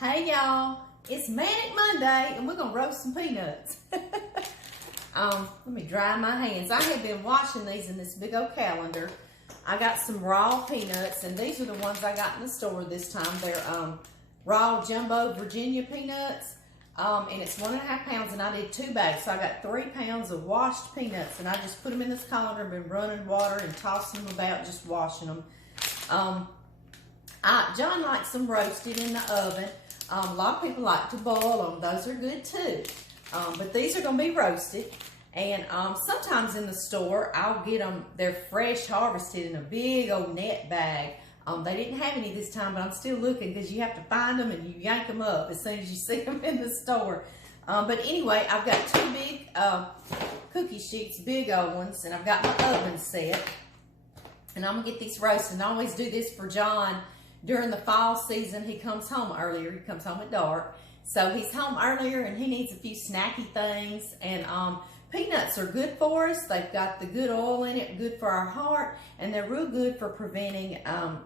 Hey y'all, it's Manic Monday and we're gonna roast some peanuts. Let me dry my hands. I have been washing these in this big old calendar. I got some raw peanuts and these are the ones I got in the store this time. They're raw jumbo Virginia peanuts and it's 1.5 pounds and I did 2 bags. So I got 3 pounds of washed peanuts and I just put them in this colander and been running water and tossing them about, just washing them. John likes them roasted in the oven. A lot of people like to boil them. Those are good too. But these are going to be roasted. And sometimes in the store, I'll get them, they're fresh harvested in a big old net bag. They didn't have any this time, but I'm still looking because you have to find them and you yank them up as soon as you see them in the store. But anyway, I've got 2 big cookie sheets, big old ones, and I've got my oven set. And I'm going to get these roasted. I always do this for John. During the fall season, he comes home earlier. He comes home at dark. So he's home earlier and he needs a few snacky things. And peanuts are good for us. They've got the good oil in it, good for our heart. And they're real good for preventing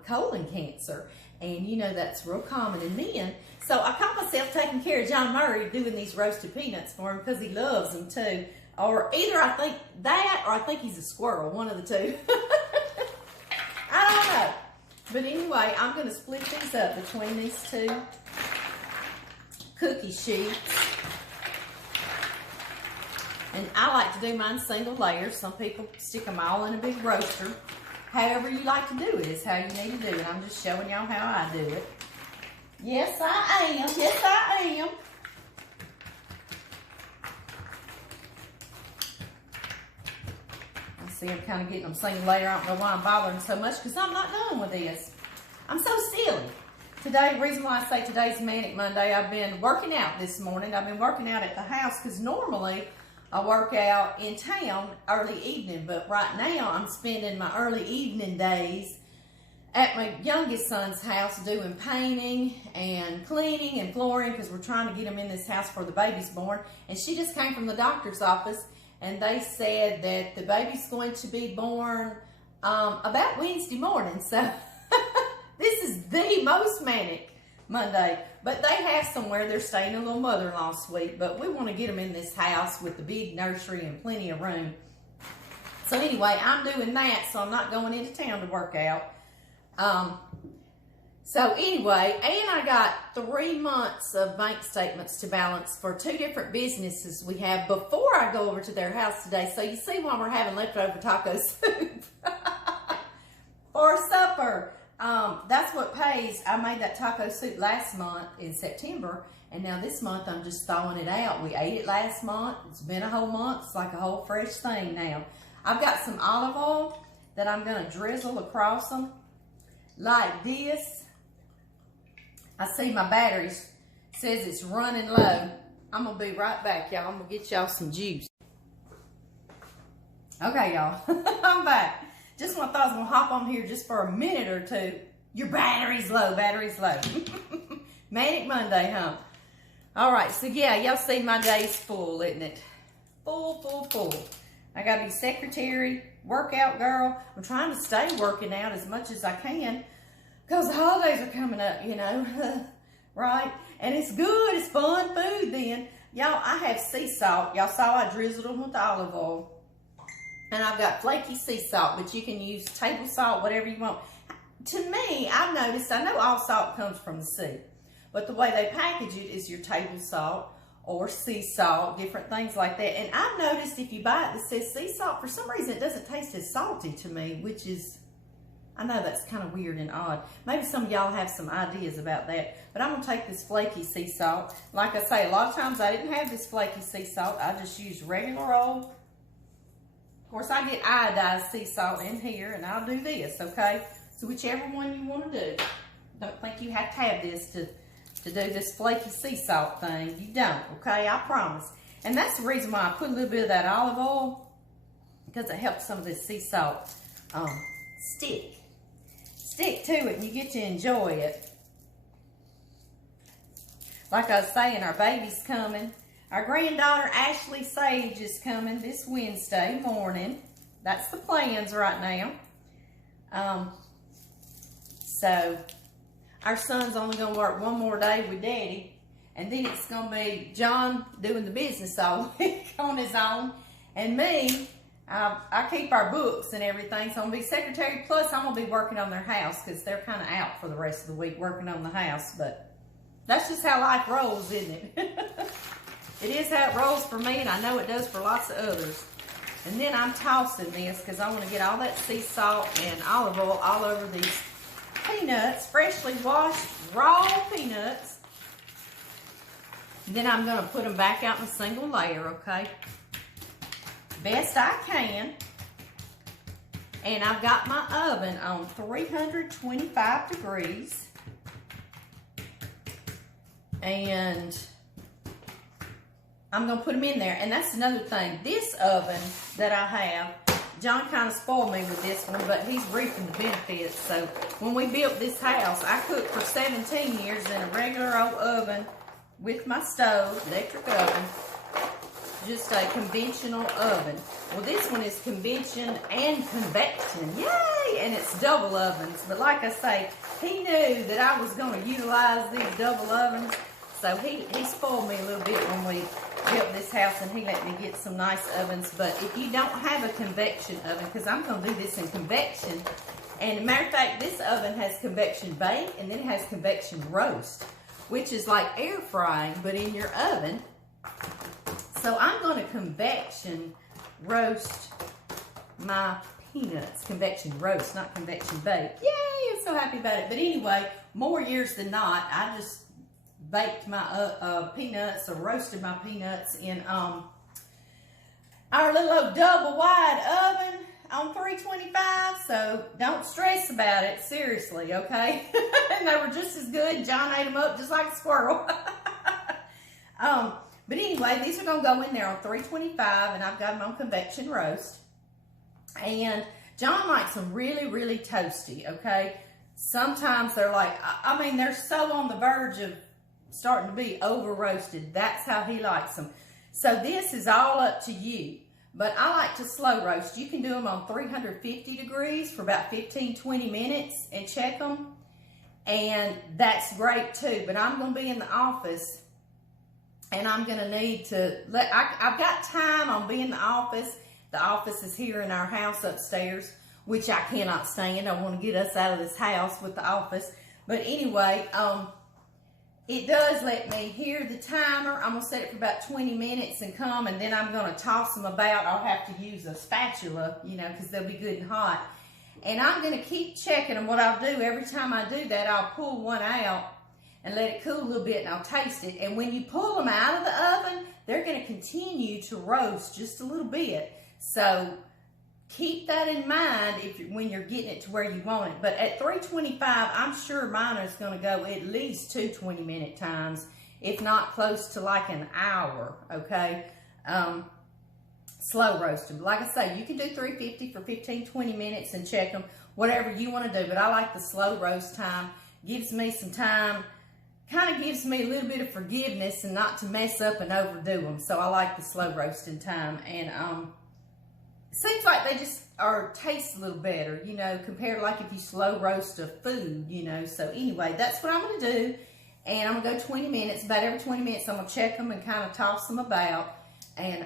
colon cancer. And you know that's real common in men. So I call myself taking care of John Murray doing these roasted peanuts for him because he loves them too. Or either I think that or I think he's a squirrel, one of the two. I don't know. But anyway, I'm going to split these up between these 2 cookie sheets. And I like to do mine single layer. Some people stick them all in a big roaster. However you like to do it is how you need to do it. I'm just showing y'all how I do it. Yes, I am. Yes, I am. See, I'm kind of getting them single layer. I don't know why I'm bothering so much because I'm not done with this. I'm so silly. Today, the reason why I say today's Manic Monday, I've been working out this morning. I've been working out at the house because normally I work out in town early evening. But right now, I'm spending my early evening days at my youngest son's house doing painting and cleaning and flooring because we're trying to get him in this house before the baby's born. And she just came from the doctor's office. And they said that the baby's going to be born about Wednesday morning. So this is the most manic Monday. But they have somewhere. They're staying in a little mother-in-law suite. But we want to get them in this house with the big nursery and plenty of room. So anyway, I'm doing that. So I'm not going into town to work out. So anyway, and I got 3 months of bank statements to balance for 2 different businesses we have before I go over to their house today. So you see why we're having leftover taco soup for supper. That's what pays. I made that taco soup last month in September, and now this month I'm just thawing it out. We ate it last month. It's been a whole month. It's like a whole fresh thing now. I've got some olive oil that I'm going to drizzle across them like this. I see my batteries says it's running low. I'm going to be right back, y'all. I'm going to get y'all some juice. Okay, y'all. I'm back. Just when I thought I was going to hop on here just for a minute or two. Your battery's low. Battery's low. Manic Monday, huh? All right. So, yeah, y'all see my day's full, isn't it? Full, full, full. I got to be secretary, workout girl. I'm trying to stay working out as much as I can. Because the holidays are coming up, you know, right? And it's good, it's fun food then. Y'all, I have sea salt. Y'all saw I drizzled them with olive oil. And I've got flaky sea salt, but you can use table salt, whatever you want. To me, I've noticed, I know all salt comes from the sea. But the way they package it is your table salt or sea salt, different things like that. And I've noticed if you buy it that says sea salt, for some reason it doesn't taste as salty to me, which is... I know that's kind of weird and odd. Maybe some of y'all have some ideas about that. But I'm going to take this flaky sea salt. Like I say, a lot of times I didn't have this flaky sea salt. I just used regular old. Of course, I get iodized sea salt in here, and I'll do this, okay? So whichever one you want to do. Don't think you have to have this to do this flaky sea salt thing. You don't, okay? I promise. And that's the reason why I put a little bit of that olive oil, because it helps some of this sea salt stick to it and you get to enjoy it. Like I was saying, our baby's coming. Our granddaughter Ashley Sage is coming this Wednesday morning. That's the plans right now. So our son's only going to work one more day with Daddy. And then it's going to be John doing the business all week on his own. And me, I keep our books and everything. So I'm going to be secretary. Plus, I'm going to be working on their house because they're kind of out for the rest of the week working on the house. But that's just how life rolls, isn't it? It is how it rolls for me, and I know it does for lots of others. And then I'm tossing this because I want to get all that sea salt and olive oil all over these peanuts, freshly washed raw peanuts. And then I'm going to put them back out in a single layer, okay? Best I can. And I've got my oven on 325 degrees. And I'm going to put them in there. And that's another thing. This oven that I have, John kind of spoiled me with this one, but he's reaping the benefits. So when we built this house, I cooked for 17 years in a regular old oven with my stove, electric oven, just a conventional oven. Well, this one is convection and convection. Yay! And it's double ovens. But like I say, he knew that I was going to utilize these double ovens. So he spoiled me a little bit when we built this house, and he let me get some nice ovens. But if you don't have a convection oven, because I'm going to do this in convection, and matter of fact, this oven has convection bake, and then it has convection roast, which is like air frying, but in your oven. So I'm going to convection roast my peanuts. Convection roast, not convection bake. Yay, I'm so happy about it. But anyway, more years than not, I just baked my peanuts, or roasted my peanuts in our little old double wide oven on 325. So don't stress about it, seriously, okay? And they were just as good. John ate them up just like a squirrel. But anyway, these are going to go in there on 325, and I've got them on convection roast. And John likes them really, really toasty, okay? Sometimes they're like, I mean, they're so on the verge of starting to be over roasted. That's how he likes them. So this is all up to you. But I like to slow roast. You can do them on 350 degrees for about 15-20 minutes and check them. And that's great too. But I'm going to be in the office, and I'm going to need to I've got time on being in the office. The office is here in our house upstairs, which I cannot stand. I want to get us out of this house with the office. But anyway, it does let me hear the timer. I'm going to set it for about 20 minutes and come, and then I'm going to toss them about. I'll have to use a spatula, you know, because they'll be good and hot. And I'm going to keep checking them. What I'll do, every time I do that, I'll pull one out and let it cool a little bit, and I'll taste it. And when you pull them out of the oven, they're going to continue to roast just a little bit. So keep that in mind when you're getting it to where you want it. But at 325, I'm sure mine is going to go at least 2 20-minute times, if not close to like an hour, okay? Slow roast them. Like I say, you can do 350 for 15-20 minutes and check them, whatever you want to do. But I like the slow roast time. Gives me some time, kind of gives me a little bit of forgiveness and not to mess up and overdo them. So I like the slow roasting time. And seems like they just taste a little better, you know, compared to like if you slow roast a food, you know. So anyway, that's what I'm going to do. And I'm going to go 20 minutes. About every 20 minutes, I'm going to check them and kind of toss them about. And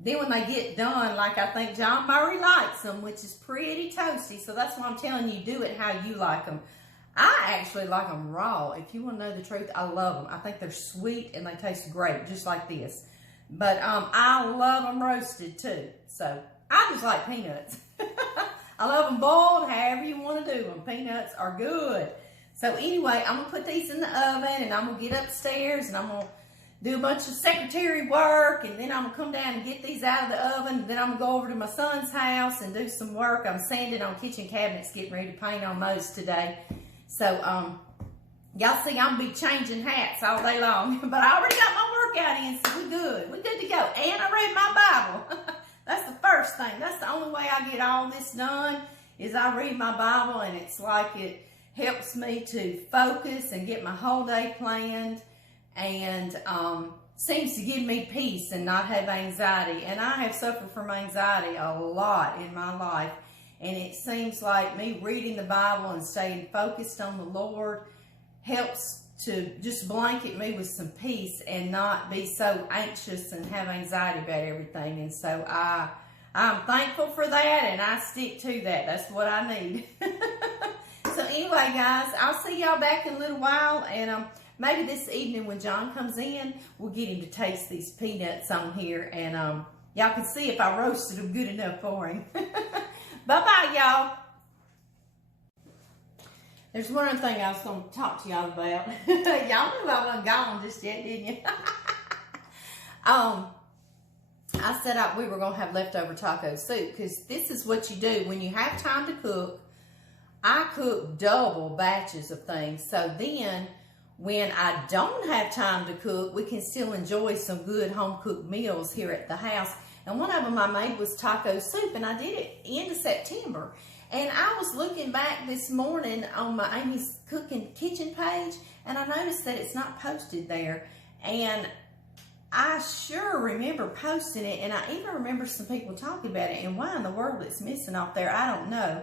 then when they get done, like I think John Murray likes them, which is pretty toasty. So that's why I'm telling you, do it how you like them. I actually like them raw. If you want to know the truth, I love them. I think they're sweet and they taste great, just like this. But I love them roasted too. So I just like peanuts. I love them boiled, however you want to do them. Peanuts are good. So anyway, I'm going to put these in the oven, and I'm going to get upstairs, and I'm going to do a bunch of secretary work, and then I'm going to come down and get these out of the oven. Then I'm going to go over to my son's house and do some work. I'm sanding on kitchen cabinets, getting ready to paint on those today. So y'all see I'm going to be changing hats all day long. But I already got my workout in, so we're good. We're good to go. And I read my Bible. That's the first thing. That's the only way I get all this done, is I read my Bible, and it's like it helps me to focus and get my whole day planned, and seems to give me peace and not have anxiety. And I have suffered from anxiety a lot in my life, and it seems like me reading the Bible and staying focused on the Lord helps to just blanket me with some peace and not be so anxious and have anxiety about everything. And so I'm thankful for that, and I stick to that. That's what I need. So anyway, guys, I'll see y'all back in a little while, and maybe this evening when John comes in, we'll get him to taste these peanuts on here, and y'all can see if I roasted them good enough for him. Bye-bye, y'all. There's one other thing I was going to talk to y'all about. Y'all knew I wasn't gone just yet, didn't you? I said we were going to have leftover taco soup, because this is what you do when you have time to cook. I cook double batches of things, so then when I don't have time to cook, we can still enjoy some good home-cooked meals here at the house. And one of them I made was taco soup, and I did it end of September. And I was looking back this morning on my Amy's Cooking Kitchen page, and I noticed that it's not posted there. And I sure remember posting it, and I even remember some people talking about it, and why in the world it's missing off there, I don't know.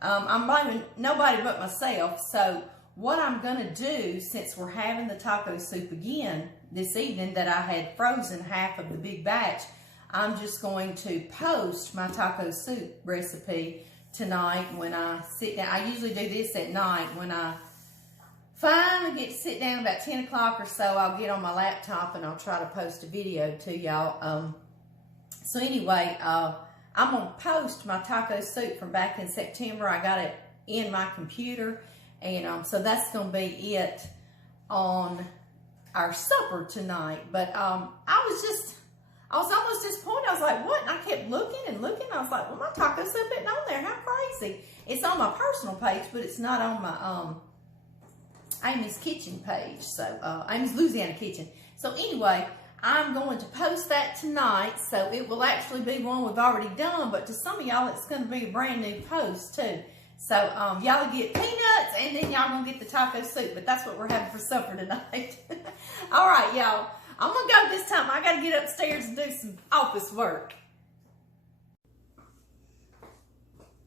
I'm blaming nobody but myself. So what I'm going to do, since we're having the taco soup again this evening that I had frozen half of the big batch, I'm just going to post my taco soup recipe tonight when I sit down. I usually do this at night. When I finally get to sit down about 10 o'clock or so, I'll get on my laptop and I'll try to post a video to y'all. So anyway, I'm going to post my taco soup from back in September. I got it in my computer, and so that's going to be it on our supper tonight. But I was almost disappointed. I was like, what? And I kept looking and looking. I was like, well, my taco soup isn't on there. How crazy. It's on my personal page, but it's not on my Amy's Kitchen page. So Amy's Louisiana Kitchen. So anyway, I'm going to post that tonight. So it will actually be one we've already done, but to some of y'all, it's going to be a brand new post too. So y'all get peanuts, and then y'all gonna get the taco soup. But that's what we're having for supper tonight. All right, y'all. I'm going to go this time. I got to get upstairs and do some office work.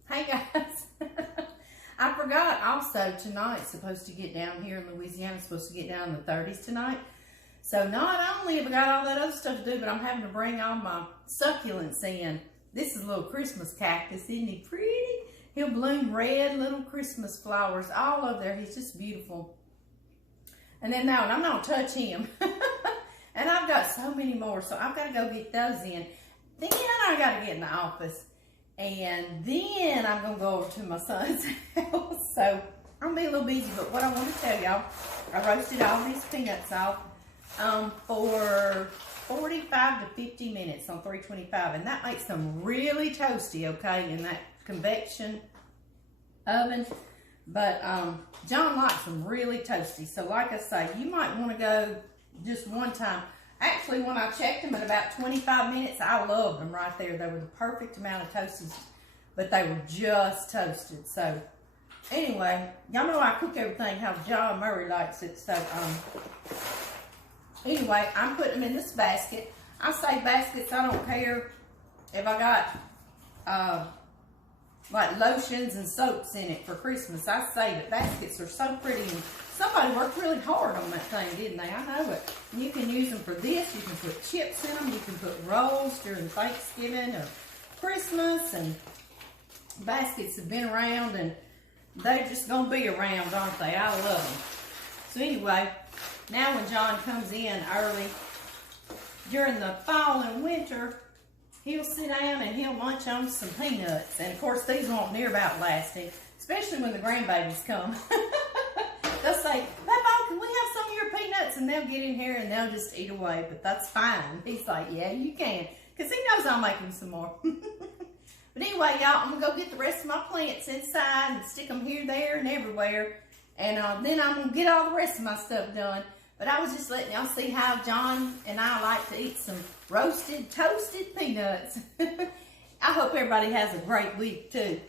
Hey, guys. I forgot also tonight's supposed to get down here in Louisiana. It's supposed to get down in the 30s tonight. So not only have I got all that other stuff to do, but I'm having to bring all my succulents in. This is a little Christmas cactus. Isn't he pretty? He'll bloom red little Christmas flowers all over there. He's just beautiful. And then now, I'm not going to touch him. And I've got so many more, so I've got to go get those in. Then I got to get in the office. And then I'm going to go over to my son's house. So I'm going to be a little busy, but what I want to tell y'all, I roasted all these peanuts off for 45 to 50 minutes on 325. And that makes them really toasty, okay, in that convection oven. But John likes them really toasty. So like I say, you might want to go just one time. Actually, when I checked them at about 25 minutes, I loved them right there. They were the perfect amount of toasties, but they were just toasted. So anyway, y'all know I cook everything how John Murray likes it. So anyway, I'm putting them in this basket. I say baskets, I don't care if I got like lotions and soaps in it for Christmas. I say that baskets are so pretty, and somebody worked really hard on that thing, didn't they? I know it. And you can use them for this. You can put chips in them. You can put rolls during Thanksgiving or Christmas. And baskets have been around, and they're just going to be around, aren't they? I love them. So anyway, now when John comes in early during the fall and winter, he'll sit down and he'll munch on some peanuts. And of course, these won't near about lasting, especially when the grandbabies come. They'll say, Papa, can we have some of your peanuts? And they'll get in here and they'll just eat away, but that's fine. He's like, yeah, you can. Because he knows I'll make him some more. But anyway, y'all, I'm going to go get the rest of my plants inside and stick them here, there, and everywhere. And then I'm going to get all the rest of my stuff done. But I was just letting y'all see how John and I like to eat some roasted, toasted peanuts. I hope everybody has a great week, too.